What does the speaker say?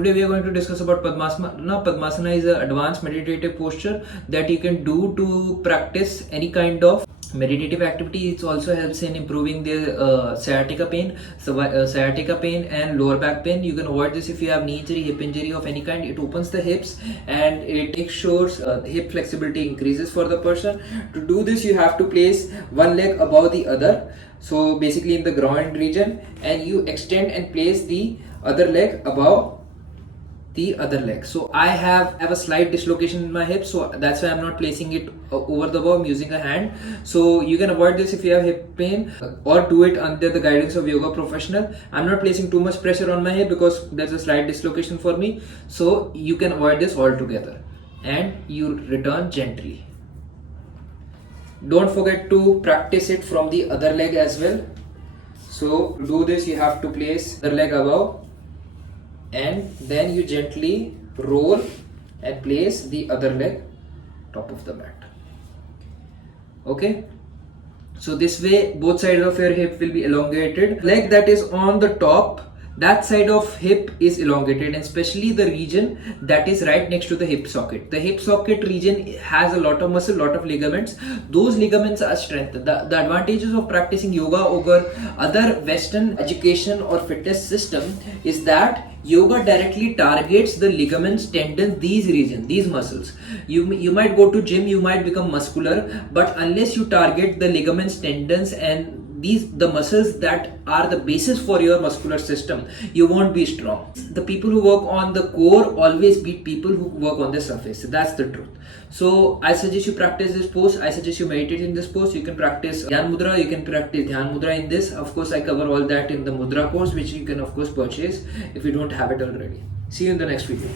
Today we are going to discuss about Padmasana. Padmasana is an advanced meditative posture that you can do to practice any kind of meditative activity. It also helps in improving the sciatica pain, sciatica pain and lower back pain. You can avoid this if you have knee injury, hip injury of any kind. It opens the hips and it makes sure hip flexibility increases for the person. To do this, you have to place one leg above the other. So basically in the groin region, and you extend and place the other leg above the other leg. So I have a slight dislocation in my hip, so that's why I'm not placing it over the bow. I'm using a hand. So you can avoid this if you have hip pain, or do it under the guidance of yoga professional. I'm not placing too much pressure on my hip because there's a slight dislocation for me. So you can avoid this altogether and you return gently. Don't forget to practice it from the other leg as well. So to do this, you have to place the leg above, and then you gently roll and place the other leg top of the mat. Okay, so this way both sides of your hip will be elongated. Leg that is on the top, that side of hip is elongated, and especially the region that is right next to the hip socket. The hip socket region has a lot of muscle, lot of ligaments. Those ligaments are strengthened. The advantages of practicing yoga over other Western education or fitness system is that yoga directly targets the ligaments, tendons, these regions, these muscles. You might go to gym, you might become muscular, but unless you target the ligaments, tendons and the muscles that are the basis for your muscular system, you won't be strong. The people who work on the core always beat people who work on the surface. That's the truth. So I suggest you practice this pose. I suggest you meditate in this pose. You can practice Dhyan Mudra. You can practice Dhyan Mudra in this. Of course, I cover all that in the Mudra course, which you can of course purchase if you don't have it already. See you in the next video.